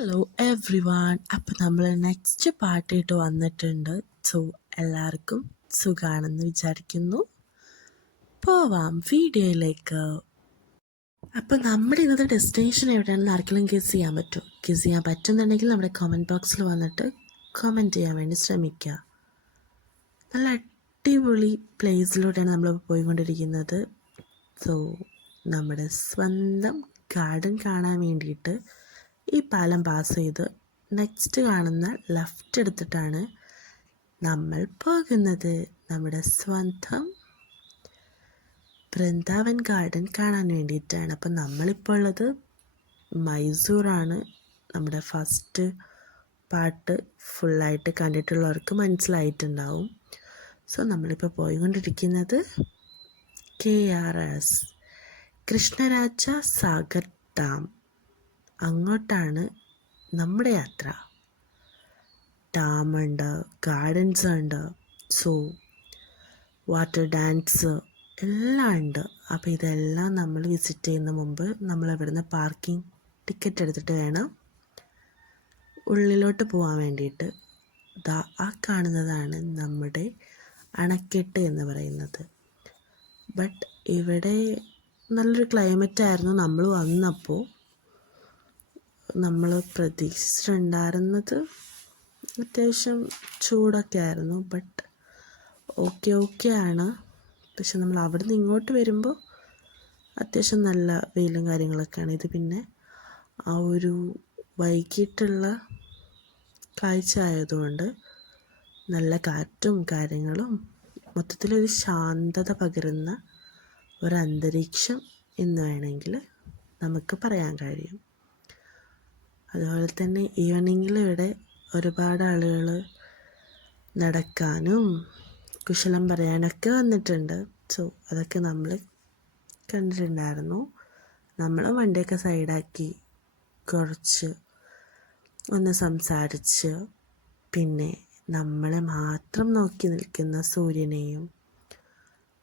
Hello every one. അപ്പം നമ്മൾ next പാർട്ടായിട്ട് വന്നിട്ടുണ്ട്. സോ എല്ലാവർക്കും സുഖാണെന്ന് വിചാരിക്കുന്നു. പോവാം വീഡിയോയിലേക്ക്. അപ്പം നമ്മുടെ ഇന്നത്തെ ഡെസ്റ്റിനേഷൻ എവിടെയാണെന്ന് ആർക്കെങ്കിലും ഗസ് ചെയ്യാൻ പറ്റും? ഗസ് ചെയ്യാൻ പറ്റുന്നുണ്ടെങ്കിൽ നമ്മുടെ കമൻറ്റ് ബോക്സിൽ വന്നിട്ട് കമൻറ്റ് ചെയ്യാൻ വേണ്ടി ശ്രമിക്കുക. നല്ല അടിപൊളി പ്ലേസിലൂടെയാണ് നമ്മൾ പോയിക്കൊണ്ടിരിക്കുന്നത്. സോ നമ്മുടെ സ്വന്തം ഗാർഡൻ കാണാൻ വേണ്ടിയിട്ട് ഈ പാലം പാസ് ചെയ്ത് നെക്സ്റ്റ് കാണുന്ന ലെഫ്റ്റ് എടുത്തിട്ടാണ് നമ്മൾ പോകുന്നത്. നമ്മുടെ സ്വന്തം വൃന്ദാവൻ ഗാർഡൻ കാണാൻ വേണ്ടിയിട്ടാണ്. അപ്പം നമ്മളിപ്പോൾ ഉള്ളത് മൈസൂറാണ്. നമ്മുടെ ഫസ്റ്റ് പാർട്ട് ഫുള്ളായിട്ട് കണ്ടിട്ടുള്ളവർക്ക് മനസ്സിലായിട്ടുണ്ടാവും. സോ നമ്മളിപ്പോൾ പോയിക്കൊണ്ടിരിക്കുന്നത് KRS കൃഷ്ണരാജ സാഗർ ഡാം, അങ്ങോട്ടാണ് നമ്മുടെ യാത്ര. ഡാമുണ്ട്, ഗാർഡൻസ് ഉണ്ട്, സോ വാട്ടർ ഡാൻസ് എല്ലാം ഉണ്ട്. അപ്പോൾ ഇതെല്ലാം നമ്മൾ വിസിറ്റ് ചെയ്യുന്ന മുമ്പ് നമ്മൾ ഇവിടുന്ന് പാർക്കിംഗ് ടിക്കറ്റ് എടുത്തിട്ട് വേണം ഉള്ളിലോട്ട് പോകാൻ വേണ്ടിയിട്ട്. ആ കാണുന്നതാണ് നമ്മുടെ അണക്കെട്ട് എന്ന് പറയുന്നത്. ബട്ട് ഇവിടെ നല്ലൊരു ക്ലൈമറ്റ് ആയിരുന്നു നമ്മൾ വന്നപ്പോൾ. നമ്മൾ പ്രതീക്ഷിച്ചിട്ടുണ്ടായിരുന്നത് അത്യാവശ്യം ചൂടൊക്കെ ആയിരുന്നു, ബട്ട് ഓക്കെ ആണ്. പക്ഷെ നമ്മൾ അവിടെ നിന്ന് ഇങ്ങോട്ട് വരുമ്പോൾ അത്യാവശ്യം നല്ല വെയിലും കാര്യങ്ങളൊക്കെയാണ്. ഇത് പിന്നെ ആ ഒരു വൈകിട്ടുള്ള കാഴ്ച ആയതുകൊണ്ട് നല്ല കാറ്റും കാര്യങ്ങളും, മൊത്തത്തിലൊരു ശാന്തത പകരുന്ന ഒരന്തരീക്ഷം എന്ന് വേണമെങ്കിൽ നമുക്ക് പറയാൻ കഴിയും. അതുപോലെ തന്നെ ഈവനിങ്ങിൽ ഇവിടെ ഒരുപാട് ആളുകൾ നടക്കാനും കുശലം പറയാനൊക്കെ വന്നിട്ടുണ്ട്. സോ അതൊക്കെ നമ്മൾ കണ്ടിട്ടുണ്ടായിരുന്നു. നമ്മൾ വണ്ടിയൊക്കെ സൈഡാക്കി കുറച്ച് ഒന്ന് സംസാരിച്ച്, പിന്നെ നമ്മളെ മാത്രം നോക്കി നിൽക്കുന്ന സൂര്യനെയും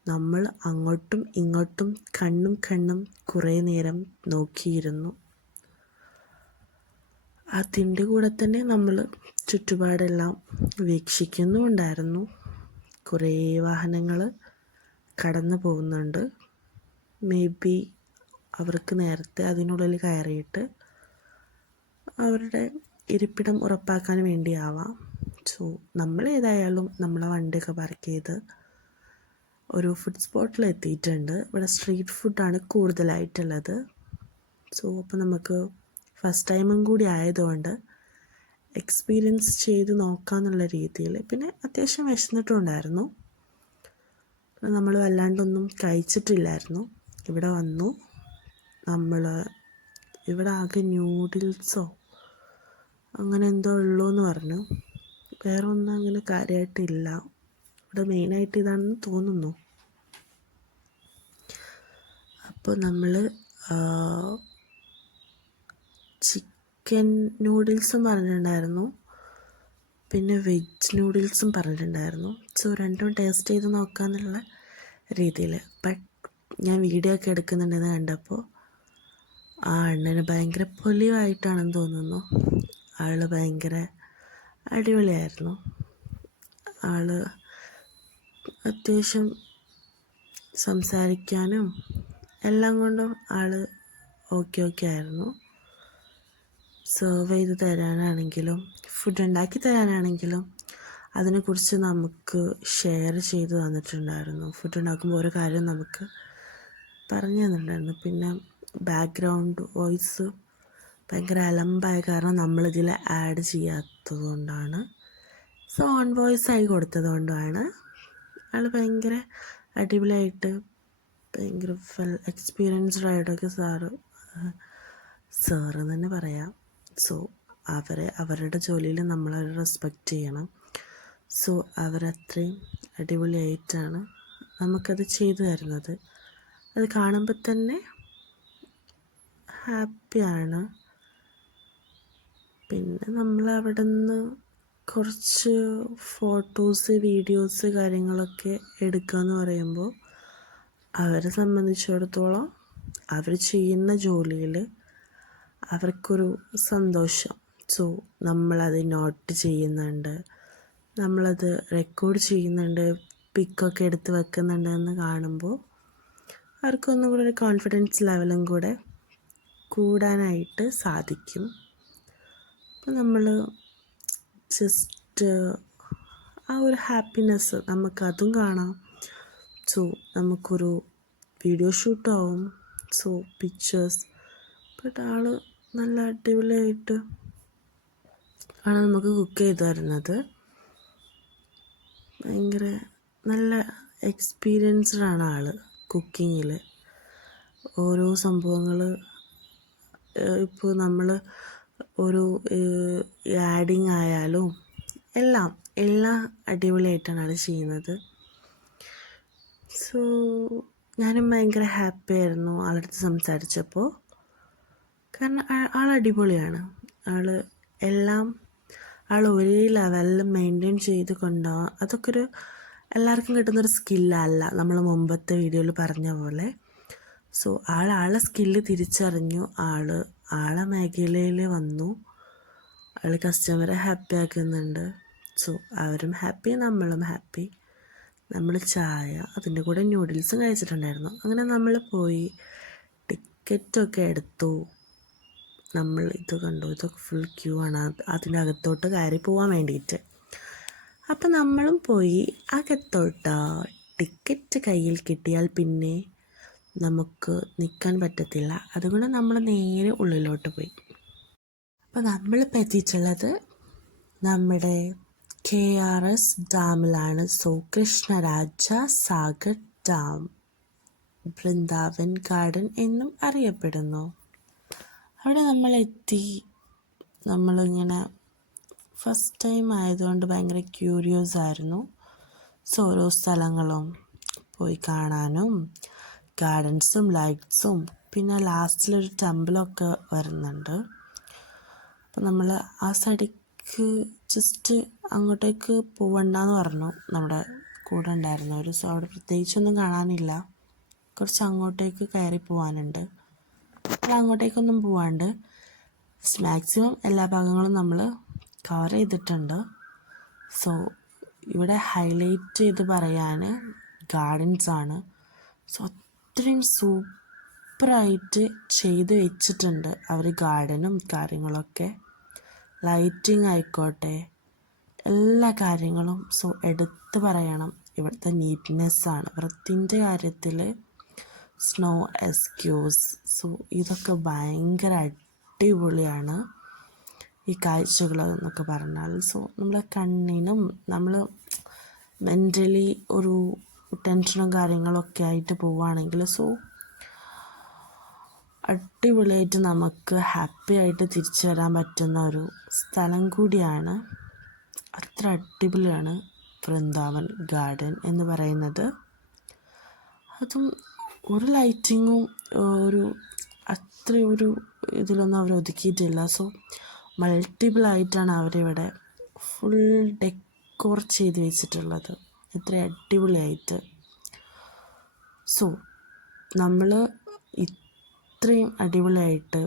നമ്മൾ അങ്ങോട്ടും ഇങ്ങോട്ടും കണ്ണും കുറേ നേരം നോക്കിയിരുന്നു. അതിൻ്റെ കൂടെ തന്നെ നമ്മൾ ചുറ്റുപാടെല്ലാം വീക്ഷിക്കുന്നുമുണ്ടായിരുന്നു. കുറേ വാഹനങ്ങൾ കടന്നു പോകുന്നുണ്ട്. മേ ബി അവർക്ക് നേരത്തെ അതിനുള്ളിൽ കയറിയിട്ട് അവരുടെ ഇരിപ്പിടം ഉറപ്പാക്കാൻ വേണ്ടിയാവാം. സോ നമ്മൾ ഏതായാലും നമ്മളെ വണ്ടിയൊക്കെ പാർക്ക് ചെയ്ത് ഒരു ഫുഡ് സ്പോട്ടിൽ എത്തിയിട്ടുണ്ട്. ഇവിടെ സ്ട്രീറ്റ് ഫുഡാണ് കൂടുതലായിട്ടുള്ളത്. സോ അപ്പോൾ നമുക്ക് ഫസ്റ്റ് ടൈമും കൂടി ആയതുകൊണ്ട് എക്സ്പീരിയൻസ് ചെയ്ത് നോക്കാമെന്നുള്ള രീതിയിൽ, പിന്നെ അത്യാവശ്യം വിശന്നിട്ടുണ്ടായിരുന്നു. നമ്മൾ വല്ലാണ്ടൊന്നും കഴിച്ചിട്ടില്ലായിരുന്നു. ഇവിടെ വന്നു. നമ്മൾ ഇവിടെ ആകെ ന്യൂഡിൽസോ അങ്ങനെ എന്തോ ഉള്ളൂ എന്ന് പറഞ്ഞു. വേറെ ഒന്നും അങ്ങനെ കാര്യമായിട്ടില്ല. ഇവിടെ മെയിനായിട്ട് ഇതാണെന്ന് തോന്നുന്നു. അപ്പോൾ നമ്മൾ ചിക്കൻ നൂഡിൽസും പറഞ്ഞിട്ടുണ്ടായിരുന്നു, പിന്നെ വെജ് നൂഡിൽസും പറഞ്ഞിട്ടുണ്ടായിരുന്നു. സോ രണ്ടും ടേസ്റ്റ് ചെയ്ത് നോക്കാമെന്നുള്ള രീതിയിൽ. ബട്ട് ഞാൻ വീഡിയോ ഒക്കെ എടുക്കുന്നുണ്ടെന്ന് കണ്ടപ്പോൾ ആ അണ്ണന് ഭയങ്കര പൊലിവായിട്ടാണെന്ന് തോന്നുന്നു. ആൾ ഭയങ്കര അടിപൊളിയായിരുന്നു. ആൾ അത്യാവശ്യം സംസാരിക്കാനും എല്ലാം കൊണ്ടും ആൾ ഓക്കെ ആയിരുന്നു. സെർവ് ചെയ്ത് തരാനാണെങ്കിലും ഫുഡ് ഉണ്ടാക്കി തരാനാണെങ്കിലും അതിനെക്കുറിച്ച് നമുക്ക് ഷെയർ ചെയ്ത് തന്നിട്ടുണ്ടായിരുന്നു. ഫുഡ് ഉണ്ടാക്കുമ്പോൾ ഓരോ കാര്യം നമുക്ക് പറഞ്ഞു തന്നിട്ടുണ്ടായിരുന്നു. പിന്നെ ബാക്ക്ഗ്രൗണ്ട് വോയിസ് ഭയങ്കര അലമ്പായ കാരണം നമ്മളിതിൽ ആഡ് ചെയ്യാത്തത് കൊണ്ടാണ്, സോ ഓൺ വോയിസ് ആയി കൊടുത്തത് കൊണ്ടാണ്. ആൾ ഭയങ്കര അടിപൊളിയായിട്ട് ഭയങ്കര വെൽ എക്സ്പീരിയൻസ്ഡ് ആയിട്ടൊക്കെ സാറെന്ന് തന്നെ പറയാം. സോ അവരുടെ ജോലിയിൽ നമ്മളവരെ റെസ്പെക്റ്റ് ചെയ്യണം. സോ അവരത്രയും അടിപൊളിയായിട്ടാണ് നമുക്കത് ചെയ്തു തരുന്നത്. അത് കാണുമ്പോൾ തന്നെ ഹാപ്പിയാണ്. പിന്നെ നമ്മൾ അവിടെ നിന്ന് കുറച്ച് ഫോട്ടോസ് വീഡിയോസ് കാര്യങ്ങളൊക്കെ എടുക്കുക എന്ന് പറയുമ്പോൾ അവരെ സംബന്ധിച്ചിടത്തോളം അവർ ചെയ്യുന്ന ജോലിയിൽ അവർക്കൊരു സന്തോഷം, സോ നമ്മളത് നോട്ട് ചെയ്യുന്നുണ്ട്, നമ്മളത് റെക്കോർഡ് ചെയ്യുന്നുണ്ട്, പിക്കൊക്കെ എടുത്ത് വെക്കുന്നുണ്ട് എന്ന് കാണുമ്പോൾ അവർക്കൊന്നും കൂടെ ഒരു കോൺഫിഡൻസ് ലെവലും കൂടെ കൂടാനായിട്ട് സാധിക്കും. അപ്പോൾ നമ്മൾ ജസ്റ്റ് ആ ഒരു ഹാപ്പിനെസ് നമുക്കതും കാണാം. സോ നമുക്കൊരു വീഡിയോ ഷൂട്ടാവും. സോ പിക്ചേഴ്സ് ബട്ട് ആൾ നല്ല അടിപൊളിയായിട്ട് ആണ് നമുക്ക് കുക്ക് ചെയ്ത് തരുന്നത്. ഭയങ്കര നല്ല എക്സ്പീരിയൻസ്ഡാണ് ആൾ കുക്കിങ്ങിൽ. ഓരോ സംഭവങ്ങൾ ഇപ്പോൾ നമ്മൾ ഒരു ആഡിങ് ആയാലും എല്ലാം അടിപൊളിയായിട്ടാണ് ആൾ ചെയ്യുന്നത്. സോ ഞാനും ഭയങ്കര ഹാപ്പി ആയിരുന്നു ആളടുത്ത് സംസാരിച്ചപ്പോൾ. കാരണം ആൾ അടിപൊളിയാണ്. ആൾ ഒരേ ലെവലിൽ മെയിൻറ്റെയിൻ ചെയ്ത് കൊണ്ടുപോകാം. അതൊക്കെ എല്ലാവർക്കും കിട്ടുന്നൊരു സ്കില്ലല്ല, നമ്മൾ മുമ്പത്തെ വീഡിയോയിൽ പറഞ്ഞ പോലെ. സോ ആളെ സ്കില്ല് തിരിച്ചറിഞ്ഞു, ആളെ മേഖലയിൽ വന്നു, ആൾ കസ്റ്റമറെ ഹാപ്പി ആക്കുന്നുണ്ട്. സോ അവരും ഹാപ്പി, നമ്മളും ഹാപ്പി. നമ്മൾ ചായ അതിൻ്റെ കൂടെ ന്യൂഡിൽസും കഴിച്ചിട്ടുണ്ടായിരുന്നു. അങ്ങനെ നമ്മൾ പോയി ടിക്കറ്റൊക്കെ എടുത്തു. നമ്മൾ ഇത് കണ്ടു, ഇതൊക്കെ ഫുൾ ക്യൂ ആണ് അതിനകത്തോട്ട് കയറി പോകാൻ വേണ്ടിയിട്ട്. അപ്പം നമ്മളും പോയി അകത്തോട്ട്. ടിക്കറ്റ് കയ്യിൽ കിട്ടിയാൽ പിന്നെ നമുക്ക് നിൽക്കാൻ പറ്റത്തില്ല. അതുകൊണ്ട് നമ്മൾ നേരെ ഉള്ളിലോട്ട് പോയി. അപ്പോൾ നമ്മളിപ്പോൾ എത്തിയിട്ടുള്ളത് നമ്മുടെ KRS ഡാമിലാണ്. So Krishnaraja Sagar dam, Vrindavan garden എന്നും അറിയപ്പെടുന്നു. അവിടെ നമ്മളെത്തി. നമ്മളിങ്ങനെ ഫസ്റ്റ് ടൈം ആയതുകൊണ്ട് ഭയങ്കര ക്യൂരിയസ് ആയിരുന്നു. സോ ഓരോ സ്ഥലങ്ങളും പോയി കാണാനും ഗാർഡൻസും ലൈറ്റ്സും പിന്നെ ലാസ്റ്റിലൊരു ടെമ്പിളൊക്കെ വരുന്നുണ്ട്. അപ്പോൾ നമ്മൾ ആ സൈഡിലേക്ക് ജസ്റ്റ് അങ്ങോട്ടേക്ക് പോവണ്ടെന്ന് പറഞ്ഞു നമ്മുടെ കൂടെ ഉണ്ടായിരുന്നവർ. സോ അവിടെ പ്രത്യേകിച്ചൊന്നും കാണാനില്ല, കുറച്ച് അങ്ങോട്ടേക്ക് കയറി പോകാനുണ്ട്. അപ്പോൾ അങ്ങോട്ടേക്കൊന്നും പോവാണ്ട് മാക്സിമം എല്ലാ ഭാഗങ്ങളും നമ്മൾ കവർ ചെയ്തിട്ടുണ്ട്. സോ ഇവിടെ ഹൈലൈറ്റ് ചെയ്ത് പറയാൻ ഗാർഡൻസാണ്. സോ അത്രയും സൂപ്പറായിട്ട് ചെയ്ത് വെച്ചിട്ടുണ്ട് അവർ ഗാർഡനും കാര്യങ്ങളൊക്കെ. ലൈറ്റിംഗ് ആയിക്കോട്ടെ, എല്ലാ കാര്യങ്ങളും. സോ എടുത്ത് പറയണം ഇവിടുത്തെ നീറ്റ്നെസ്സാണ്. വൃത്തിൻ്റെ കാര്യത്തിൽ സ്നോ എസ്ക്യൂസ്. സോ ഇതൊക്കെ ഭയങ്കര അടിപൊളിയാണ് ഈ കാഴ്ചകൾ എന്നൊക്കെ പറഞ്ഞാൽ. സോ നമ്മളെ കണ്ണിനും നമ്മൾ മെൻ്റലി ഒരു ടെൻഷനും കാര്യങ്ങളൊക്കെ ആയിട്ട് പോവുകയാണെങ്കിൽ സോ അടിപൊളിയായിട്ട് നമുക്ക് ഹാപ്പി ആയിട്ട് തിരിച്ചു വരാൻ പറ്റുന്ന ഒരു സ്ഥലം കൂടിയാണ്. അത്ര അടിപൊളിയാണ് വൃന്ദാവൻ ഗാർഡൻ എന്ന് പറയുന്നത്. അതും ഒരു ലൈറ്റിങ്ങും അത്രയൊരു ഇതിലൊന്നും അവർ ഒതുക്കിയിട്ടില്ല. സോ മൾട്ടിപ്പിളായിട്ടാണ് അവരിവിടെ ഫുൾ ഡെക്കോർ ചെയ്ത് വെച്ചിട്ടുള്ളത്, എത്ര അടിപൊളിയായിട്ട്. സോ നമ്മൾ ഇത്രയും അടിപൊളിയായിട്ട്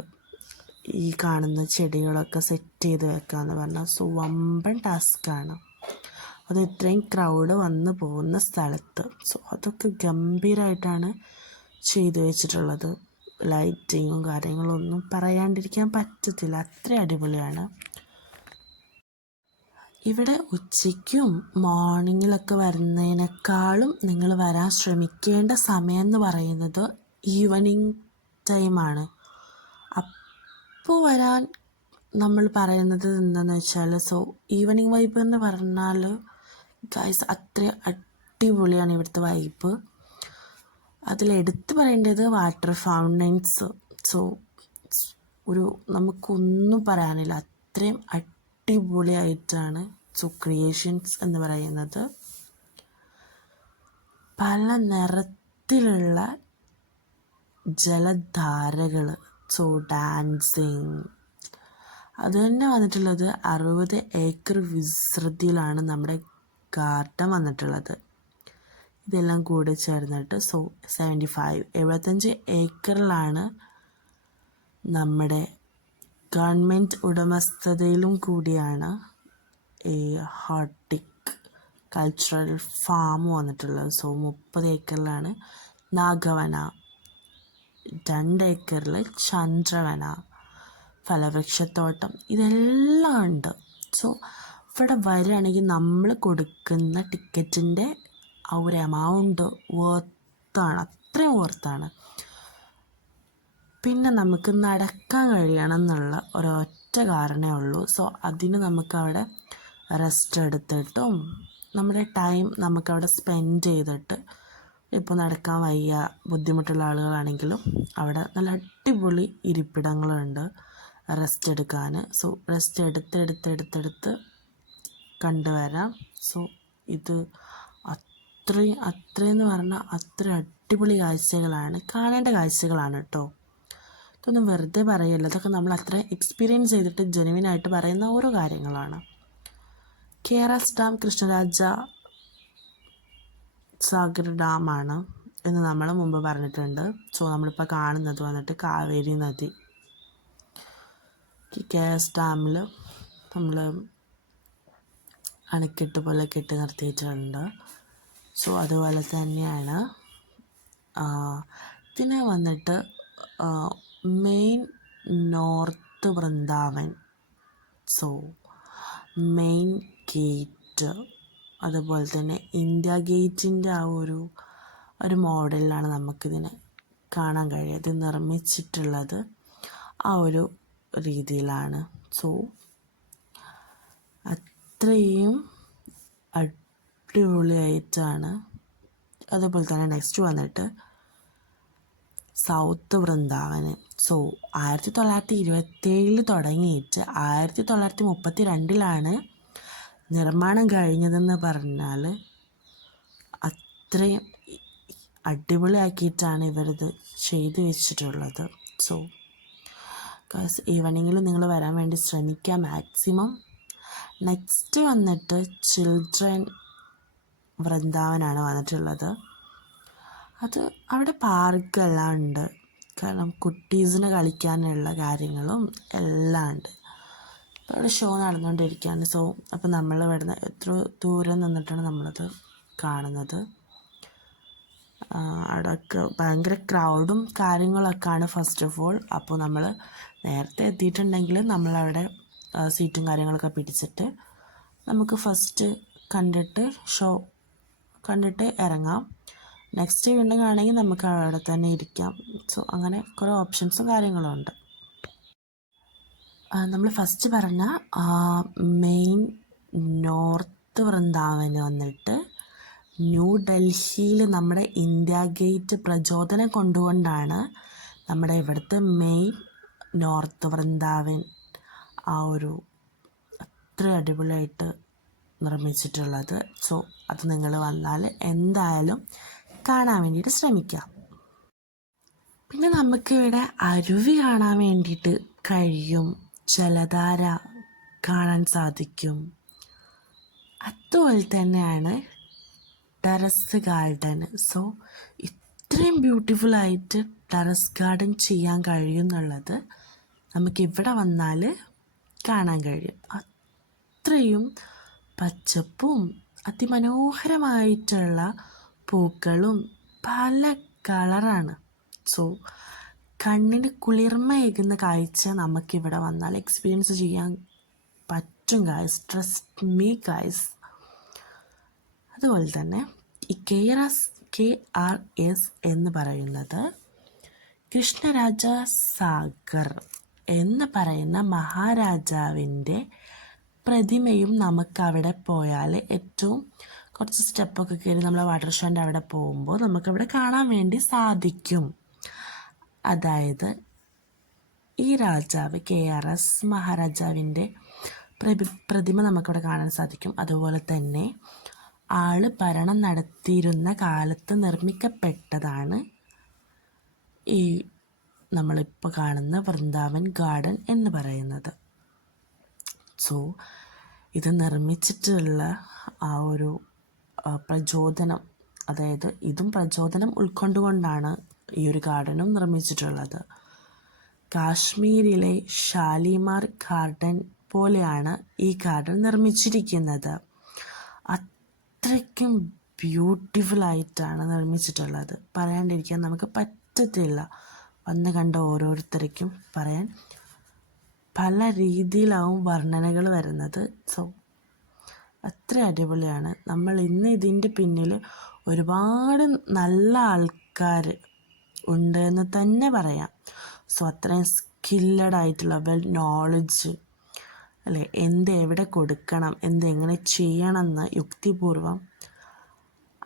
ഈ കാണുന്ന ചെടികളൊക്കെ സെറ്റ് ചെയ്ത് വെക്കുക എന്ന് പറഞ്ഞാൽ സോ വമ്പൻ ടാസ്ക്കാണ്. അത് ഇത്രയും ക്രൗഡ് വന്ന് പോകുന്ന സ്ഥലത്ത്. സോ അതൊക്കെ ഗംഭീരമായിട്ടാണ് ചെയ്തു വെച്ചിട്ടുള്ളത്. ലൈറ്റിങ്ങും കാര്യങ്ങളൊന്നും പറയാണ്ടിരിക്കാൻ പറ്റത്തില്ല, അത്ര അടിപൊളിയാണ്. ഇവിടെ ഉച്ചയ്ക്കും മോർണിംഗിലൊക്കെ വരുന്നതിനേക്കാളും നിങ്ങൾ വരാൻ ശ്രമിക്കേണ്ട സമയം എന്ന് പറയുന്നത് ഈവനിങ് ടൈമാണ്. അപ്പോൾ വരാൻ നമ്മൾ പറയുന്നത് എന്താണെന്ന് വെച്ചാൽ സോ ഈവനിങ് വൈബ് എന്ന് പറഞ്ഞാൽ ഗൈസ് അത്ര അടിപൊളിയാണ് ഇവിടുത്തെ വൈബ്. അതിലെടുത്ത് പറയേണ്ടത് വാട്ടർ ഫൗണ്ടൻസ്. സോ നമുക്കൊന്നും പറയാനില്ല, അത്രയും അടിപൊളിയായിട്ടാണ് സോ ക്രിയേഷൻസ് എന്ന് പറയുന്നത്. പല നിറത്തിലുള്ള ജലധാരകൾ, സോ ഡാൻസിങ്. അത് തന്നെ വന്നിട്ടുള്ളത് 60 ഏക്കർ വിസ്തൃതിയിലാണ് നമ്മുടെ ഗാർഡൻ വന്നിട്ടുള്ളത്. ഇതെല്ലാം കൂടി ചേർന്നിട്ട് സോ 75 ഏക്കറിലാണ് നമ്മുടെ ഗവൺമെൻറ് ഉടമസ്ഥതയിലും കൂടിയാണ് ഈ ഹോർട്ടിക് കൾച്ചറൽ ഫാം വന്നിട്ടുള്ളത്. സോ 30 ഏക്കറിലാണ് നാഗവന, 2 ഏക്കറിൽ ചന്ദ്രവന, ഫലവൃക്ഷത്തോട്ടം, ഇതെല്ലാം ഉണ്ട്. സോ ഇവിടെ വരികയാണെങ്കിൽ നമ്മൾ കൊടുക്കുന്ന ടിക്കറ്റിൻ്റെ ആ ഒരു എമൗണ്ട് വർത്താണ്, അത്രയും വർത്താണ്. പിന്നെ നമുക്ക് നടക്കാൻ കഴിയണം എന്നുള്ള ഒരൊറ്റ കാരണമേ ഉള്ളൂ. സോ അതിന് നമുക്കവിടെ റെസ്റ്റ് എടുത്തിട്ടും നമ്മുടെ ടൈം നമുക്കവിടെ സ്പെൻഡ് ചെയ്തിട്ട്, ഇപ്പോൾ നടക്കാൻ വയ്യ ബുദ്ധിമുട്ടുള്ള ആളുകളാണെങ്കിലും അവിടെ നല്ല അടിപൊളി ഇരിപ്പിടങ്ങളുണ്ട് റെസ്റ്റ് എടുക്കാൻ. സോ റെസ്റ്റ് എടുത്ത് കണ്ടുവരാം. സോ ഇത് അത്രയെന്ന് പറഞ്ഞാൽ അത്ര അടിപൊളി കാഴ്ചകളാണ്, കാണേണ്ട കാഴ്ചകളാണ് കേട്ടോ. ഇതൊന്നും വെറുതെ പറയല്ല, ഇതൊക്കെ നമ്മൾ അത്ര എക്സ്പീരിയൻസ് ചെയ്തിട്ട് ജെനുവിനായിട്ട് പറയുന്ന ഓരോ കാര്യങ്ങളാണ്. KRS ഡാം കൃഷ്ണരാജ സാഗർ ഡാമാണ് എന്ന് നമ്മൾ മുമ്പ് പറഞ്ഞിട്ടുണ്ട്. സോ നമ്മളിപ്പോൾ കാണുന്നത് വന്നിട്ട് കാവേരി നദി. KRS ഡാമിൽ നമ്മൾ അണക്കെട്ട് പോലെ കെട്ടി നിർത്തിയിട്ടുണ്ട്. സോ അതുപോലെ തന്നെയാണ് പിന്നെ വന്നിട്ട് main north Vrindavan. So main gate, അതുപോലെ തന്നെ ഇന്ത്യ ഗേറ്റിൻ്റെ ആ ഒരു മോഡലിലാണ് നമുക്കിതിനെ കാണാൻ കഴിയുക. ഇത് നിർമ്മിച്ചിട്ടുള്ളത് ആ ഒരു രീതിയിലാണ്. സോ അത്രയും അടിപൊളിയായിട്ടാണ്. അതുപോലെ തന്നെ നെക്സ്റ്റ് വന്നിട്ട് സൗത്ത് വൃന്ദാവന്. സോ 1927 തുടങ്ങിയിട്ട് 1932 നിർമ്മാണം കഴിഞ്ഞതെന്ന് പറഞ്ഞാൽ അത്രയും അടിപൊളിയാക്കിയിട്ടാണ് ഇവരിത് ചെയ്തു വെച്ചിട്ടുള്ളത്. സോ ഈവനിങ്ങിൽ നിങ്ങൾ വരാൻ വേണ്ടി ശ്രമിക്കുക മാക്സിമം. നെക്സ്റ്റ് വന്നിട്ട് ചിൽഡ്രൻ വൃന്ദാവനാണ് വന്നിട്ടുള്ളത്. അത് അവിടെ പാർക്കെല്ലാം ഉണ്ട്, കാരണം കുട്ടീസിന് കളിക്കാനുള്ള കാര്യങ്ങളും എല്ലാം ഉണ്ട്. അപ്പോൾ അവിടെ ഷോ നടന്നുകൊണ്ടിരിക്കുകയാണ്. സോ അപ്പോൾ നമ്മൾ ഇവിടുന്ന് എത്ര ദൂരം നിന്നിട്ടാണ് നമ്മളത് കാണുന്നത്. അവിടെയൊക്കെ ഭയങ്കര ക്രൗഡും കാര്യങ്ങളൊക്കെയാണ് ഫസ്റ്റ് ഓഫ് ഓൾ. അപ്പോൾ നമ്മൾ നേരത്തെ എത്തിയിട്ടുണ്ടെങ്കിൽ നമ്മളവിടെ സീറ്റും കാര്യങ്ങളൊക്കെ പിടിച്ചിട്ട് നമുക്ക് ഫസ്റ്റ് കണ്ടിട്ട് ഷോ കണ്ടിട്ട് ഇറങ്ങാം. നെക്സ്റ്റ് വീണ്ടും കാണണമെങ്കിൽ നമുക്ക് അവിടെ തന്നെ ഇരിക്കാം. സോ അങ്ങനെ കുറേ ഓപ്ഷൻസും കാര്യങ്ങളും ഉണ്ട്. നമ്മൾ ഫസ്റ്റ് പറഞ്ഞ മെയിൻ നോർത്ത് വൃന്ദാവന് വന്നിട്ട് ന്യൂഡൽഹിയിൽ നമ്മുടെ ഇന്ത്യ ഗേറ്റ് പ്രചോദനം കൊണ്ടുകൊണ്ടാണ് നമ്മുടെ ഇവിടുത്തെ മെയിൻ നോർത്ത് വൃന്ദാവൻ ആ ഒരു അത്ര അടിപൊളിയായിട്ട് നിർമ്മിച്ചിട്ടുള്ളത്. സോ അത് നിങ്ങൾ വന്നാൽ എന്തായാലും കാണാൻ വേണ്ടിയിട്ട് ശ്രമിക്കാം. പിന്നെ നമുക്കിവിടെ അരുവി കാണാൻ വേണ്ടിയിട്ട് കഴിയും, ജലധാര കാണാൻ സാധിക്കും. അതുപോലെ തന്നെയാണ് ടെറസ് ഗാർഡൻ. സോ ഇത്രയും ബ്യൂട്ടിഫുള്ളായിട്ട് ടെറസ് ഗാർഡൻ ചെയ്യാൻ കഴിയുമെന്നുള്ളത് നമുക്കിവിടെ വന്നാൽ കാണാൻ കഴിയും. അത്രയും പച്ചപ്പും അതിമനോഹരമായിട്ടുള്ള പൂക്കളും പല കളറാണ്. സോ കണ്ണിന് കുളിർമയേകുന്ന കാഴ്ച നമുക്കിവിടെ വന്നാൽ എക്സ്പീരിയൻസ് ചെയ്യാൻ പറ്റും ഗായ്സ്, ട്രസ്റ്റ് മീ ഗായ്സ്. അതുപോലെ തന്നെ ഈ KRS എന്ന് പറയുന്നത് കൃഷ്ണരാജ സാഗർ എന്ന് പറയുന്ന മഹാരാജാവിൻ്റെ പ്രതിമയും നമുക്കവിടെ പോയാൽ ഏറ്റവും കുറച്ച് സ്റ്റെപ്പൊക്കെ കയറി നമ്മൾ വാട്ടർ ഷോൻ്റെ അവിടെ പോകുമ്പോൾ നമുക്കവിടെ കാണാൻ വേണ്ടി സാധിക്കും. അതായത് ഈ രാജാവ് KRS മഹാരാജാവിൻ്റെ പ്രതിമ നമുക്കവിടെ കാണാൻ സാധിക്കും. അതുപോലെ തന്നെ ആൾ ഭരണം നടത്തിയിരുന്ന കാലത്ത് നിർമ്മിക്കപ്പെട്ടതാണ് ഈ നമ്മളിപ്പോൾ കാണുന്ന വൃന്ദാവൻ ഗാർഡൻ എന്ന് പറയുന്നത്. സോ ഇത് നിർമ്മിച്ചിട്ടുള്ള ആ ഒരു പ്രചോദനം, അതായത് ഇതും പ്രചോദനം ഉൾക്കൊണ്ടുകൊണ്ടാണ് ഈ ഒരു ഗാർഡനും നിർമ്മിച്ചിട്ടുള്ളത്. കാശ്മീരിലെ ഷാലിമാർ ഗാർഡൻ പോലെയാണ് ഈ ഗാർഡൻ നിർമ്മിച്ചിരിക്കുന്നത്. അത്രയ്ക്കും ബ്യൂട്ടിഫുൾ ആയിട്ടാണ് നിർമ്മിച്ചിട്ടുള്ളത്. പറയാണ്ടിരിക്കാൻ നമുക്ക് പറ്റത്തില്ല. വന്ന് കണ്ട ഓരോരുത്തർക്കും പറയാൻ പല രീതിയിലാവും വർണ്ണനകൾ വരുന്നത്. സോ അത്ര അടിപൊളിയാണ്. നമ്മൾ ഇന്ന് ഇതിൻ്റെ പിന്നിൽ ഒരുപാട് നല്ല ആൾക്കാർ ഉണ്ട് എന്ന് തന്നെ പറയാം. സോ അത്രയും സ്കില്ലഡ് ആയിട്ടുള്ള വെൽ നോളജ് അല്ലേ, എവിടെ കൊടുക്കണം, എങ്ങനെ ചെയ്യണമെന്ന് യുക്തിപൂർവം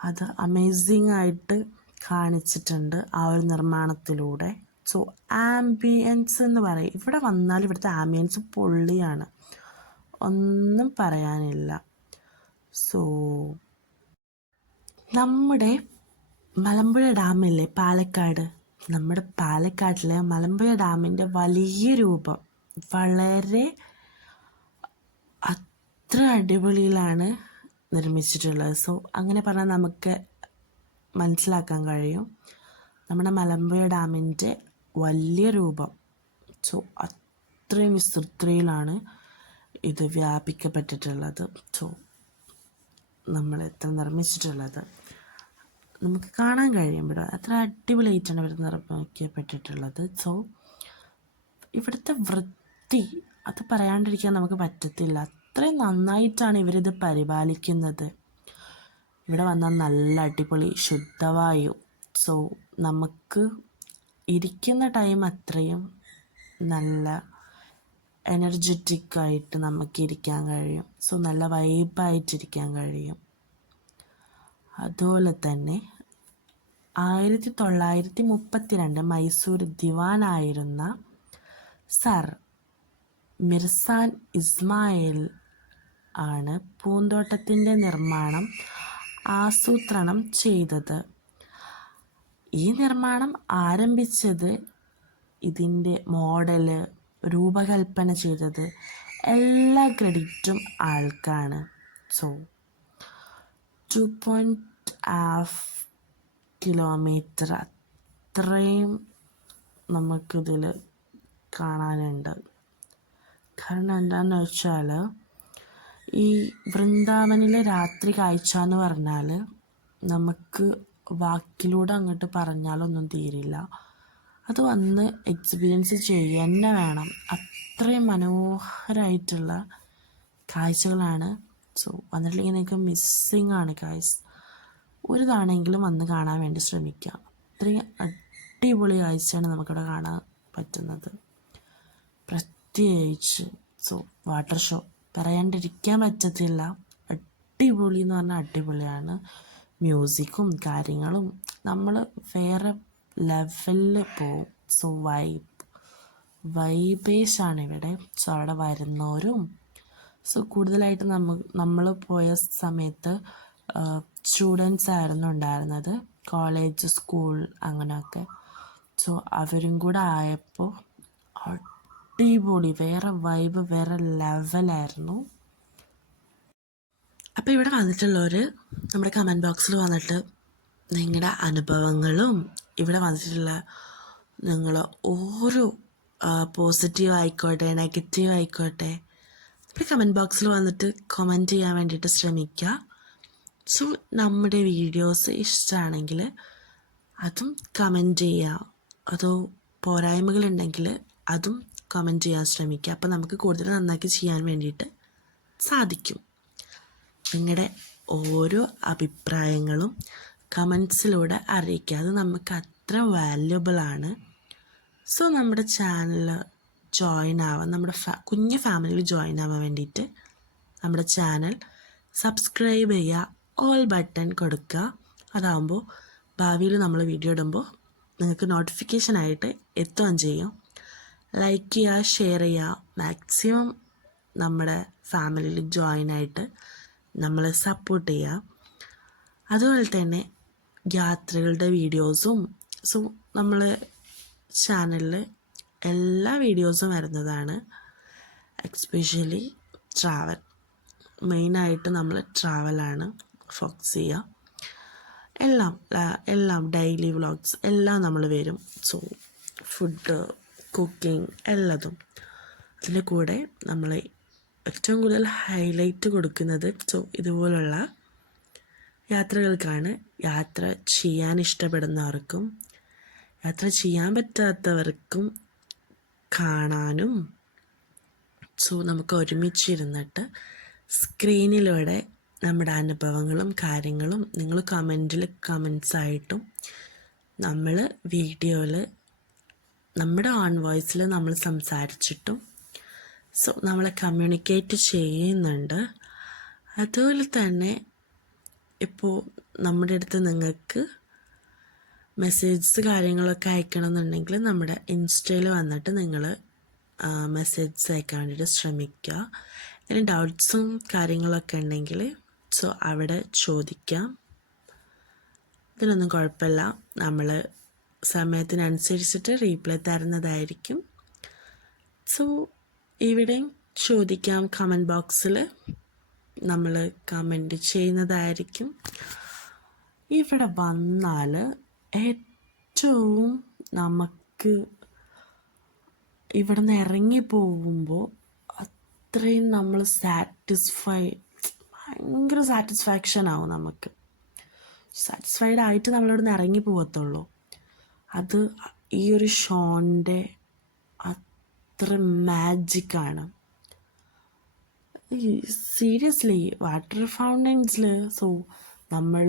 അത് അമേസിങ് ആയിട്ട് കാണിച്ചിട്ടുണ്ട് ആ ഒരു നിർമ്മാണത്തിലൂടെ. സോ ആംബിയൻസ് എന്ന് പറയും, ഇവിടെ വന്നാൽ ഇവിടുത്തെ ആംബിയൻസ് പൊള്ളിയാണ്, ഒന്നും പറയാനില്ല. സോ നമ്മുടെ മലമ്പുഴ ഡാമില്ലേ പാലക്കാട്, നമ്മുടെ പാലക്കാട്ടിലെ മലമ്പുഴ ഡാമിൻ്റെ വലിയ രൂപം വളരെ അത്ര അടിപൊളിയിലാണ് നിർമ്മിച്ചിട്ടുള്ളത്. സോ അങ്ങനെ പറഞ്ഞാൽ നമുക്ക് മനസ്സിലാക്കാൻ കഴിയും നമ്മുടെ മലമ്പുഴ ഡാമിൻ്റെ വലിയ രൂപം. സോ അത്രയും വിസ്തൃതിയിലാണ് ഇത് വ്യാപിക്കപ്പെട്ടിട്ടുള്ളത്. സോ നമ്മൾ എത്ര നിർമ്മിച്ചിട്ടുള്ളത് നമുക്ക് കാണാൻ കഴിയും. ഇവിടെ അത്ര അടിപൊളിയായിട്ടാണ് ഇവർ നിർമ്മിക്കപ്പെട്ടിട്ടുള്ളത്. സോ ഇവിടുത്തെ വൃത്തി അത് പറയാണ്ടിരിക്കാൻ നമുക്ക് പറ്റത്തില്ല. അത്രയും നന്നായിട്ടാണ് ഇവരിത് പരിപാലിക്കുന്നത്. ഇവിടെ വന്നാൽ നല്ല അടിപൊളി ശുദ്ധവായു. സോ നമുക്ക് ഇരിക്കുന്ന ടൈം അത്രയും നല്ല എനർജറ്റിക്കായിട്ട് നമുക്ക് ഇരിക്കാൻ കഴിയും. സോ നല്ല വൈബായിട്ടിരിക്കാൻ കഴിയും. അതുപോലെ തന്നെ 1932 മൈസൂർ ദിവാനായിരുന്ന സർ മിർസാൻ ഇസ്മായിൽ ആണ് പൂന്തോട്ടത്തിൻ്റെ നിർമ്മാണം ആസൂത്രണം ചെയ്തത്. ഈ നിർമ്മാണം ആരംഭിച്ചത്, ഇതിൻ്റെ മോഡല് രൂപകൽപ്പന ചെയ്തത് എല്ലാ ക്രെഡിറ്റും ആൾക്കാണ്. സോ 2.5 കിലോമീറ്റർ അത്രയും നമുക്കിതിൽ കാണാനുണ്ട്. കാരണം എന്താണെന്ന് വെച്ചാൽ ഈ വൃന്ദാവനിലെ രാത്രി കാഴ്ച എന്ന് പറഞ്ഞാൽ നമുക്ക് വാക്കിലൂടെ അങ്ങോട്ട് പറഞ്ഞാലൊന്നും തീരില്ല. അത് വന്ന് എക്സ്പീരിയൻസ് ചെയ്യുക തന്നെ വേണം. അത്രയും മനോഹരമായിട്ടുള്ള കാഴ്ചകളാണ്. സോ വന്നിട്ടില്ലെങ്കിൽ നിങ്ങൾക്ക് മിസ്സിങ് ആണ് കാഴ്ച. ഒരു തവണയെങ്കിലും വന്ന് കാണാൻ വേണ്ടി ശ്രമിക്കുക. അത്രയും അടിപൊളി കാഴ്ചയാണ് നമുക്കിവിടെ കാണാൻ പറ്റുന്നത്. പ്രത്യേകിച്ച് സോ വാട്ടർ ഷോ പറയാണ്ടിരിക്കാൻ പറ്റത്തില്ല. അടിപൊളി എന്ന് പറഞ്ഞാൽ അടിപൊളിയാണ്. മ്യൂസിക്കും കാര്യങ്ങളും നമ്മൾ വേറെ ലെവലിൽ പോവും. സോ വൈബേഷാണ് ഇവിടെ. സോ അവിടെ വരുന്നവരും സോ കൂടുതലായിട്ട് നമ്മൾ പോയ സമയത്ത് സ്റ്റുഡൻസ് ആയിരുന്നു ഉണ്ടായിരുന്നത്, കോളേജ് സ്കൂൾ അങ്ങനെയൊക്കെ. സോ അവരും കൂടെ ആയപ്പോൾ അടിപൊളി, വേറെ വൈബ്, വേറെ ലെവലായിരുന്നു. അപ്പോൾ ഇവിടെ വന്നിട്ടുള്ളവർ നമ്മുടെ കമൻറ്റ് ബോക്സിൽ വന്നിട്ട് നിങ്ങളുടെ അനുഭവങ്ങളും ഇവിടെ വന്നിട്ടുള്ള നിങ്ങൾ ഓരോ പോസിറ്റീവ് ആയിക്കോട്ടെ നെഗറ്റീവ് ആയിക്കോട്ടെ ഇപ്പോൾ കമൻറ്റ് ബോക്സിൽ വന്നിട്ട് കമൻറ്റ് ചെയ്യാൻ വേണ്ടിയിട്ട് ശ്രമിക്കുക. സോ നമ്മുടെ വീഡിയോസ് ഇഷ്ടമാണെങ്കിൽ അതും കമൻറ്റ് ചെയ്യുക. അതോ പോരായ്മകളുണ്ടെങ്കിൽ അതും കമൻറ്റ് ചെയ്യാൻ ശ്രമിക്കുക. അപ്പോൾ നമുക്ക് കൂടുതൽ നന്നാക്കി ചെയ്യാൻ വേണ്ടിയിട്ട് സാധിക്കും. നിങ്ങളുടെ ഓരോ അഭിപ്രായങ്ങളും കമൻസിലൂടെ അറിയിക്കുക. അത് നമുക്ക് അത്ര വാല്യുബിളാണ്. സോ നമ്മുടെ ചാനൽ ജോയിൻ ആവാൻ, നമ്മുടെ കുഞ്ഞു ഫാമിലിയിൽ ജോയിൻ ആവാൻ വേണ്ടിയിട്ട് നമ്മുടെ ചാനൽ സബ്സ്ക്രൈബ് ചെയ്യുക, ഓൾ ബട്ടൺ കൊടുക്കുക. അതാകുമ്പോൾ ഭാവിയിൽ നമ്മൾ വീഡിയോ ഇടുമ്പോൾ നിങ്ങൾക്ക് നോട്ടിഫിക്കേഷനായിട്ട് എത്തുകയും ചെയ്യും. ലൈക്ക് ചെയ്യുക, ഷെയർ ചെയ്യുക, മാക്സിമം നമ്മുടെ ഫാമിലിയിൽ ജോയിൻ ആയിട്ട് നമ്മളെ സപ്പോർട്ട് ചെയ്യുക. അതുപോലെ തന്നെ യാത്രകളുടെ വീഡിയോസും സോ നമ്മൾ ചാനലിൽ എല്ലാ വീഡിയോസും വരുന്നതാണ്. എക്സ്പെഷ്യലി ട്രാവൽ, മെയിനായിട്ട് നമ്മൾ ട്രാവലാണ് ഫോക്കസ് ചെയ്യുക. എല്ലാം ഡെയിലി വ്ളോഗ്സ് എല്ലാം നമ്മൾ വരും. സോ ഫുഡ്, കുക്കിംഗ് എല്ലാതും. അതിൻ്റെ കൂടെ നമ്മൾ ഏറ്റവും കൂടുതൽ ഹൈലൈറ്റ് കൊടുക്കുന്നത് ഇതുപോലുള്ള യാത്രകൾക്കാണ്. യാത്ര ചെയ്യാൻ ഇഷ്ടപ്പെടുന്നവർക്കും യാത്ര ചെയ്യാൻ പറ്റാത്തവർക്കും കാണാനും നമുക്ക് ഒരുമിച്ചിരുന്നിട്ട് സ്ക്രീനിലൂടെ നമ്മുടെ അനുഭവങ്ങളും കാര്യങ്ങളും നിങ്ങൾ കമൻസായിട്ടും നമ്മൾ വീഡിയോയിൽ നമ്മുടെ ഓൺ വോയിസിൽ നമ്മൾ സംസാരിച്ചിട്ടും നമ്മളെ കമ്മ്യൂണിക്കേറ്റ് ചെയ്യുന്നുണ്ട്. അതുപോലെ തന്നെ ഇപ്പോൾ നമ്മുടെ അടുത്ത് നിങ്ങൾക്ക് മെസ്സേജസ് കാര്യങ്ങളൊക്കെ അയക്കണമെന്നുണ്ടെങ്കിൽ നമ്മുടെ ഇൻസ്റ്റയിൽ വന്നിട്ട് നിങ്ങൾ മെസ്സേജസ് അയക്കാൻ വേണ്ടിയിട്ട് ശ്രമിക്കുക. ഇനി ഡൗട്ട്സും കാര്യങ്ങളൊക്കെ ഉണ്ടെങ്കിൽ അവിടെ ചോദിക്കാം. ഇതിനൊന്നും കുഴപ്പമില്ല, നമ്മൾ സമയത്തിനനുസരിച്ചിട്ട് റീപ്ലൈ തരുന്നതായിരിക്കും. ഇവിടെയും ചോദിക്കാം, കമൻറ്റ് ബോക്സിൽ നമ്മൾ കമൻറ്റ് ചെയ്യുന്നതായിരിക്കും. ഇവിടെ വന്നാൽ ഏറ്റവും നമുക്ക് ഇവിടെ നിന്ന് ഇറങ്ങി പോകുമ്പോൾ അത്രയും നമ്മൾ ഭയങ്കര സാറ്റിസ്ഫാക്ഷൻ ആവും. നമുക്ക് സാറ്റിസ്ഫൈഡ് ആയിട്ട് നമ്മളിവിടെ നിന്ന് ഇറങ്ങി പോകത്തുള്ളൂ. അത് ഈ ഒരു ഷോൻ്റെ അത്ര മാജിക്കാണ്. സീരിയസ്ലി വാട്ടർ ഫൗണ്ടൻസിൽ നമ്മൾ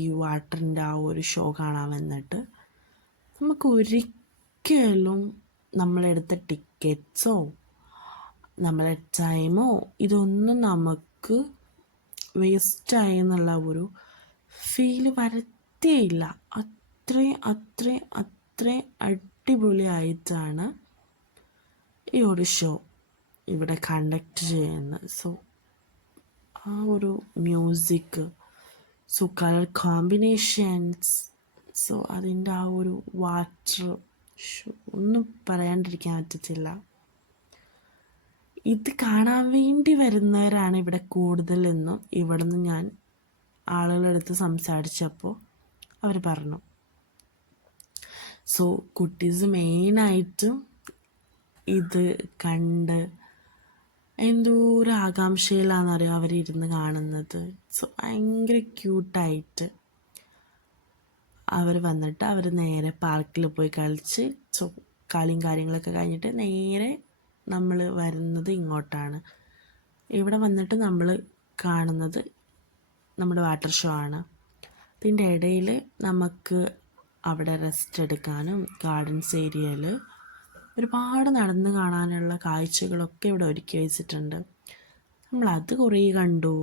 ഈ വാട്ടറിൻ്റെ ആ ഒരു ഷോ കാണാൻ വന്നിട്ട് നമുക്ക് ഒരിക്കലും നമ്മളെടുത്ത ടിക്കറ്റ്സോ നമ്മളെ ടൈമോ ഇതൊന്നും നമുക്ക് വേസ്റ്റായി എന്നുള്ള ഒരു ഫീല് വരത്തേയില്ല. അത്രയും അടിപൊളിയായിട്ടാണ് ഈ ഒരു ഷോ ഇവിടെ കണ്ടക്ട് ചെയ്യുന്നത്. ആ ഒരു മ്യൂസിക്, കളർ കോമ്പിനേഷൻസ്, അതിൻ്റെ ആ ഒരു വാട്ടർ ഷോ ഒന്നും പറയാണ്ടിരിക്കാൻ പറ്റത്തില്ല. ഇത് കാണാൻ വേണ്ടി വരുന്നവരാണ് ഇവിടെ കൂടുതലെന്നും ഇവിടെ നിന്ന് ഞാൻ ആളുകളെടുത്ത് സംസാരിച്ചപ്പോൾ അവർ പറഞ്ഞു. കുട്ടീസ് മെയിനായിട്ടും ഇത് കണ്ട് എന്തോ ഒരു ആകാംക്ഷയിലാണെന്നറിയാം അവരിരുന്ന് കാണുന്നത്. ഭയങ്കര ക്യൂട്ടായിട്ട് അവർ വന്നിട്ട് അവർ നേരെ പാർക്കിൽ പോയി കളിച്ച് കളിയും കാര്യങ്ങളൊക്കെ കഴിഞ്ഞിട്ട് നേരെ നമ്മൾ വരുന്നത് ഇങ്ങോട്ടാണ്. ഇവിടെ വന്നിട്ട് നമ്മൾ കാണുന്നത് നമ്മുടെ വാട്ടർ ഷോ ആണ്. ഇതിൻ്റെ ഇടയിൽ നമുക്ക് അവിടെ റെസ്റ്റ് എടുക്കാനും ഗാർഡൻസ് ഏരിയയിൽ ഒരുപാട് നടന്ന് കാണാനുള്ള കാഴ്ചകളൊക്കെ ഇവിടെ ഒരുക്കി വെച്ചിട്ടുണ്ട്. നമ്മളത് കുറേ കണ്ടു.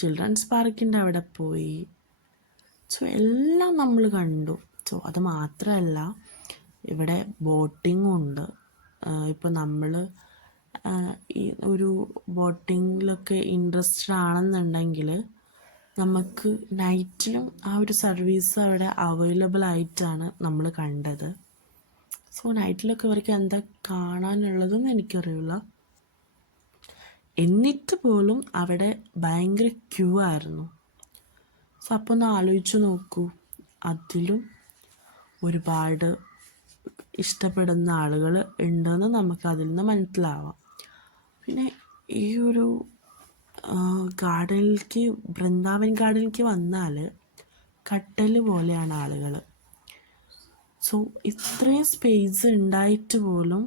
ചിൽഡ്രൻസ് പാർക്കിൻ്റെ അവിടെ പോയി. എല്ലാം നമ്മൾ കണ്ടു. അത് മാത്രമല്ല ഇവിടെ ബോട്ടിങ്ങും ഉണ്ട്. ഇപ്പോൾ നമ്മൾ ഈ ഒരു ബോട്ടിങ്ങിലൊക്കെ ഇൻട്രസ്റ്റഡ് ആണെന്നുണ്ടെങ്കിൽ നമുക്ക് നൈറ്റിലും ആ ഒരു സർവീസ് അവിടെ അവൈലബിൾ ആയിട്ടാണ് നമ്മൾ കണ്ടത്. നൈറ്റിലൊക്കെ ഇവർക്ക് എന്താ കാണാനുള്ളതെന്ന് എനിക്കറിയില്ല. എന്നിട്ട് പോലും അവിടെ ഭയങ്കര ക്യൂ ആയിരുന്നു. അപ്പോൾ ഒന്ന് ആലോചിച്ച് നോക്കൂ, അതിലും ഒരുപാട് ഇഷ്ടപ്പെടുന്ന ആളുകൾ ഉണ്ടെന്ന് നമുക്ക് അതിൽ നിന്ന് മനസ്സിലാവാം. പിന്നെ ഈ ഒരു ഗാർഡനിലേക്ക്, വൃന്ദാവൻ ഗാർഡനിലേക്ക് വന്നാൽ കട്ടൽ പോലെയാണ് ആളുകൾ. ഇത്രയും സ്പേസ് ഉണ്ടായിട്ട് പോലും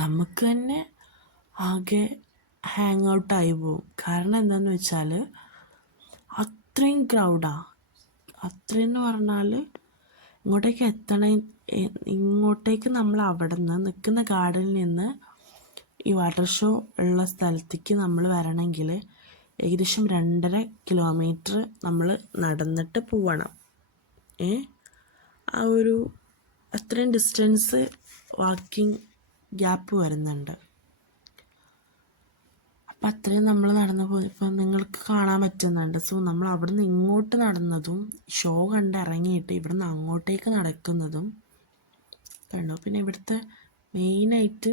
നമുക്ക് തന്നെ ആകെ ഹാങ് ഔട്ടായി പോകും. കാരണം എന്താണെന്ന് വെച്ചാൽ അത്രയും ക്രൗഡാണ്. അത്രയെന്ന് പറഞ്ഞാൽ ഇങ്ങോട്ടേക്ക് നമ്മൾ അവിടെ നിന്ന് നിൽക്കുന്ന ഗാർഡനിൽ നിന്ന് ഈ വാട്ടർ ഷോ ഉള്ള സ്ഥലത്തേക്ക് നമ്മൾ വരണമെങ്കിൽ ഏകദേശം 2.5 കിലോമീറ്റർ നമ്മൾ നടന്നിട്ട് പോവണം. ആ ഒരു അത്രയും ഡിസ്റ്റൻസ് വാക്കിംഗ് ഗ്യാപ്പ് വരുന്നുണ്ട്. അപ്പം അത്രയും നമ്മൾ നടന്നു പോയപ്പോൾ നിങ്ങൾക്ക് കാണാൻ പറ്റുന്നുണ്ട്. നമ്മൾ അവിടെ നിന്ന് ഇങ്ങോട്ട് നടന്നതും ഷോ കണ്ട് ഇറങ്ങിയിട്ട് ഇവിടെ നിന്ന് അങ്ങോട്ടേക്ക് നടക്കുന്നതും കണ്ടു. പിന്നെ ഇവിടുത്തെ മെയിനായിട്ട്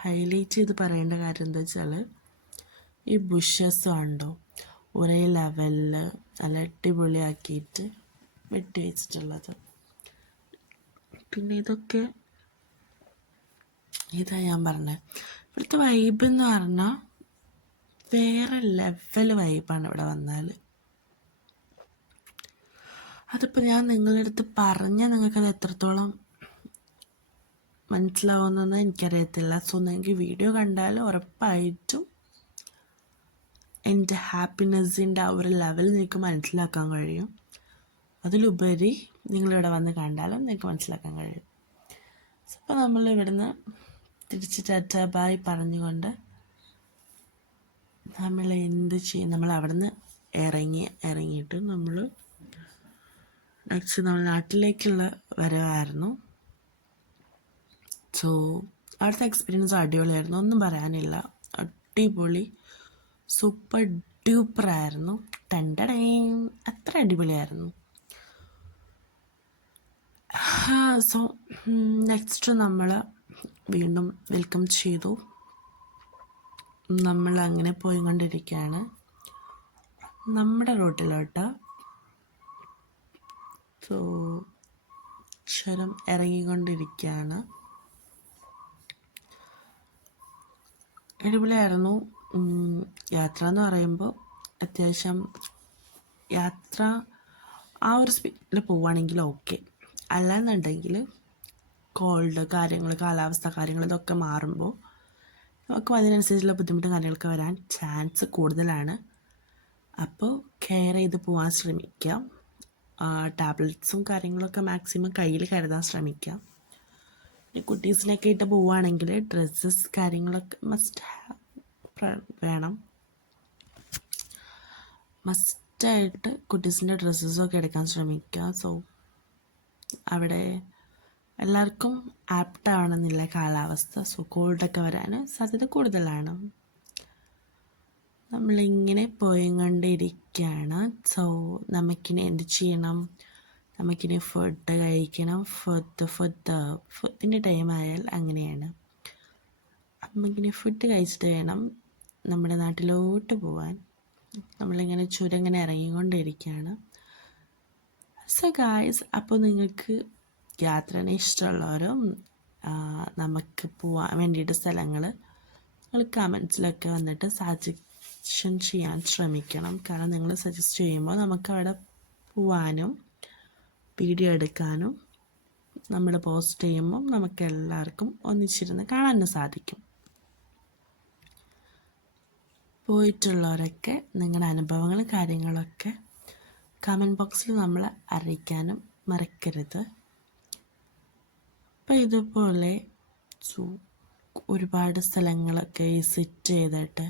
ഹൈലൈറ്റ് ചെയ്ത് പറയേണ്ട കാര്യം എന്താ വെച്ചാൽ ഈ ബുഷസ് കണ്ടോ, ഒരേ ലെവലിൽ നല്ല അടിപൊളിയാക്കിയിട്ട് വെട്ടി വെച്ചിട്ടുള്ളത്. പിന്നെ ഇതാ ഞാൻ പറഞ്ഞത്. ഇവിടുത്തെ വൈബ് എന്ന് പറഞ്ഞാൽ വേറെ ലെവൽ വൈബാണ് ഇവിടെ വന്നാൽ. അതിപ്പോൾ ഞാൻ നിങ്ങളുടെ അടുത്ത് പറഞ്ഞാൽ നിങ്ങൾക്കത് എത്രത്തോളം മനസ്സിലാവുന്നതെന്ന് എനിക്കറിയത്തില്ല. സോ നിങ്ങൾക്ക് വീഡിയോ കണ്ടാൽ ഉറപ്പായിട്ടും എൻ്റെ ഹാപ്പിനെസ്സിൻ്റെ ആ ഒരു ലെവൽ നിങ്ങൾക്ക് മനസ്സിലാക്കാൻ കഴിയും. അതിലുപരി നിങ്ങളിവിടെ വന്ന് കണ്ടാലും നിങ്ങൾക്ക് മനസ്സിലാക്കാൻ കഴിയും. അപ്പോൾ നമ്മൾ ഇവിടുന്ന് തിരിച്ച് ടാറ്റ ബായ് പറഞ്ഞുകൊണ്ട് നമ്മൾ എന്ത് ചെയ്യും, നമ്മൾ അവിടുന്ന് ഇറങ്ങിയിട്ട് നമ്മൾ നെക്സ്റ്റ് നമ്മൾ നാട്ടിലേക്കുള്ള വരവായിരുന്നു. സോ അവിടുത്തെ എക്സ്പീരിയൻസ് അടിപൊളിയായിരുന്നു, ഒന്നും പറയാനില്ല. അടിപൊളി, സൂപ്പർ ഡ്യൂപ്പറായിരുന്നു. അത്ര അടിപൊളിയായിരുന്നു. സോ നെക്സ്റ്റ് നമ്മൾ വീണ്ടും വെൽക്കം ചെയ്തു. നമ്മൾ അങ്ങനെ പോയിക്കൊണ്ടിരിക്കുകയാണ് നമ്മുടെ റോട്ടിലോട്ട്. സോ ചുരം ഇറങ്ങിക്കൊണ്ടിരിക്കുകയാണ്. അടിപൊളിയായിരുന്നു യാത്ര എന്ന് പറയുമ്പോൾ. അത്യാവശ്യം യാത്ര ആ ഒരു സ്പീഡിൽ പോവുകയാണെങ്കിൽ ഓക്കെ, അല്ലാന്നുണ്ടെങ്കിൽ കോൾഡ് കാര്യങ്ങൾ, കാലാവസ്ഥ കാര്യങ്ങൾ ഇതൊക്കെ മാറുമ്പോൾ നമുക്ക് അതിനനുസരിച്ചുള്ള ബുദ്ധിമുട്ടും കാര്യങ്ങളൊക്കെ വരാൻ ചാൻസ് കൂടുതലാണ്. അപ്പോൾ കെയർ ചെയ്ത് പോകാൻ ശ്രമിക്കാം. ടാബ്ലറ്റ്സും കാര്യങ്ങളൊക്കെ മാക്സിമം കയ്യിൽ കരുതാൻ ശ്രമിക്കാം. കുട്ടീസിനൊക്കെ ഇട്ട് പോവുകയാണെങ്കിൽ ഡ്രസ്സസ് കാര്യങ്ങളൊക്കെ വേണം. മസ്റ്റായിട്ട് കുട്ടീസിൻ്റെ ഡ്രസ്സസൊക്കെ എടുക്കാൻ ശ്രമിക്കുക. സോ അവിടെ എല്ലാവർക്കും ആപ്റ്റാവണമെന്നില്ല കാലാവസ്ഥ. സോ കോൾഡൊക്കെ വരാൻ സാധ്യത കൂടുതലാണ്. നമ്മളിങ്ങനെ പോയിക്കൊണ്ടിരിക്കുകയാണ്. സോ നമുക്കിനി എന്ത് ചെയ്യണം, നമുക്കിനി ഫുഡ് കഴിക്കണം. ഫുഡിൻ്റെ ടൈം ആയാൽ അങ്ങനെയാണ്. നമുക്കിനി ഫുഡ് കഴിച്ചിട്ട് വേണം നമ്മുടെ നാട്ടിലോട്ട് പോവാൻ. നമ്മളിങ്ങനെ ചുരം ഇങ്ങനെ ഇറങ്ങിക്കൊണ്ടിരിക്കുകയാണ്. സോ ഗായ്സ്, അപ്പോൾ നിങ്ങൾക്ക് യാത്രനെ ഇഷ്ടമുള്ളവരും നമുക്ക് പോവാൻ വേണ്ടിയിട്ട് സ്ഥലങ്ങൾ നിങ്ങൾ കമൻസിലൊക്കെ വന്നിട്ട് സജഷൻ ചെയ്യാൻ ശ്രമിക്കണം. കാരണം നിങ്ങൾ സജസ്റ്റ് ചെയ്യുമ്പോൾ നമുക്ക് അവിടെ പോവാനും വീഡിയോ എടുക്കാനും നമ്മൾ പോസ്റ്റ് ചെയ്യുമ്പം നമുക്ക് എല്ലാവർക്കും ഒന്നിച്ചിരുന്ന് കാണാനും സാധിക്കും. പോയിട്ടുള്ളവരൊക്കെ നിങ്ങളുടെ അനുഭവങ്ങളും കാര്യങ്ങളൊക്കെ കമൻറ്റ് ബോക്സിൽ നമ്മൾ അറിയിക്കാനും മറക്കരുത്. അപ്പോൾ ഇതുപോലെ ഒരുപാട് സ്ഥലങ്ങളൊക്കെ വിസിറ്റ് ചെയ്തിട്ട്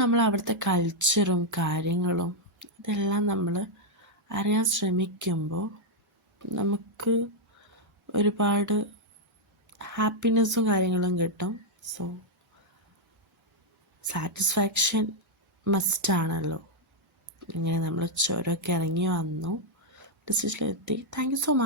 നമ്മൾ അവിടുത്തെ കൾച്ചറും കാര്യങ്ങളും ഇതെല്ലാം നമ്മൾ അറിയാൻ ശ്രമിക്കുമ്പോൾ നമുക്ക് ഒരുപാട് ഹാപ്പിനെസ്സും കാര്യങ്ങളും കിട്ടും. സോ സാറ്റിസ്ഫാക്ഷൻ മസ്റ്റാണല്ലോ. ഇങ്ങനെ നമ്മൾ ചുരമൊക്കെ ഇറങ്ങി വന്നു, ഡെസ്റ്റിനേഷനിലെത്തി. Thank you so much.